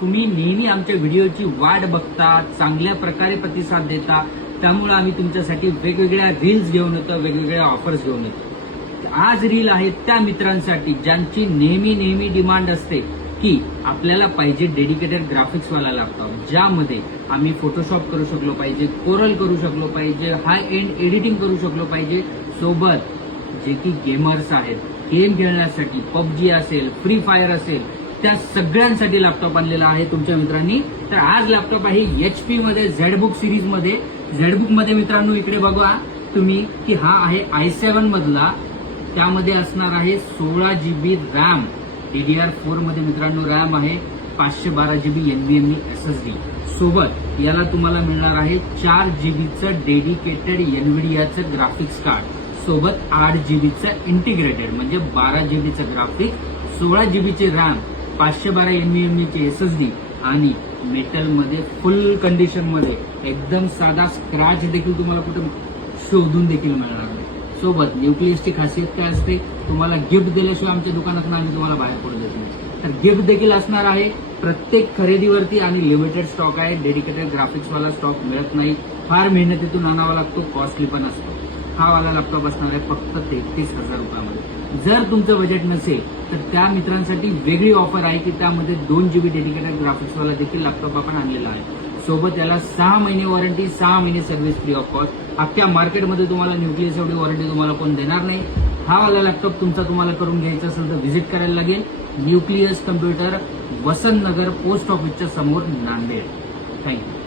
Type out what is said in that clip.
तुम्ही नेहमी आमच्या व्हिडिओची वाट बघता, चांगल्या प्रकारे प्रतिसाद देता, त्यामुळे आम्ही तुमच्यासाठी वेगवेगळ्या रील्स घेऊन येतो, वेगवेगळ्या ऑफर्स घेऊन येतो. आज रील आहे त्या मित्रांसाठी ज्यांची नेहमी डिमांड असते की आपल्याला पाहिजे डेडिकेटेड ग्राफिक्सवाला लॅपटॉप, ज्यामध्ये आम्ही फोटोशॉप करू शकलो पाहिजे, कोरल करू शकलो पाहिजे, हाय एंड एडिटिंग करू शकलो पाहिजे, सोबत जे की गेमर्स आहेत, गेम खेळण्यासाठी पबजी असेल, फ्री फायर असेल, त्या सगळ्यांसाठी लॅपटॉप आणलेला आहे तुमच्या मित्रांनी. तर आज लॅपटॉप आहे HP मध्ये झेडबुक सिरीज मध्ये. झेडबुक मध्ये मित्रांनो इकडे बघा तुम्ही की हा आहे i7 मधला, त्यामध्ये असणार आहे 16 GB रॅम, DDR4 मध्ये मित्रांनो रॅम आहे, 512 GB NVMe SSD, सोबत याला तुम्हाला मिळणार आहे 4 GBचं डेडिकेटेड एनव्हिडियाचं ग्राफिक्स कार्ड, सोबत 8 GBचं इंटिग्रेटेड म्हणजे 12 GBचं ग्राफिक, 16 GBचे रॅम, 512 NVMe चे SSD आणि मेटलमध्ये फुल कंडिशन मध्ये एकदम साधा स्क्रॅच देखील तुम्हाला कुठे शोधून देखील मिळणार नाही. सोबत न्यूक्लियसची खासियत काय असते, तुम्हाला गिफ्ट दिल्याशिवाय आमच्या दुकानात आम्ही तुम्हाला बाहेर पडू देत नाही. तर गिफ्ट देखील असणार आहे प्रत्येक खरेदीवरती आणि लिमिटेड स्टॉक आहे. डेडिकेटेड ग्राफिक्सवाला स्टॉक मिळत नाही, फार मेहनतीतून आणावा लागतो, कॉस्टली पण असतो. हा वाला लॅपटॉप असणार आहे फक्त 33,000 रुपयामध्ये. जर तुमचं बजेट नसेल तर त्या मित्रांसाठी वेगळी ऑफर आहे की त्यामध्ये 2 GB डेडिकेटेड ग्राफिक्सवाला देखील लॅपटॉप आपण आणलेला आहे. सोबत याला 6 महिने वॉरंटी, 6 महिने सर्व्हिस फ्री ऑफ कॉस्ट. अख्ख्या मार्केटमध्ये तुम्हाला न्यूक्लियस एवढी वॉरंटी तुम्हाला कोण देणार नाही. हा वाला लॅपटॉप तुम्हाला करून घ्यायचा असेल तर व्हिजिट करायला लागेल. न्यूक्लियस कम्प्युटर, वसंत नगर, पोस्ट ऑफिसच्या समोर, नांदेड. थँक्यू.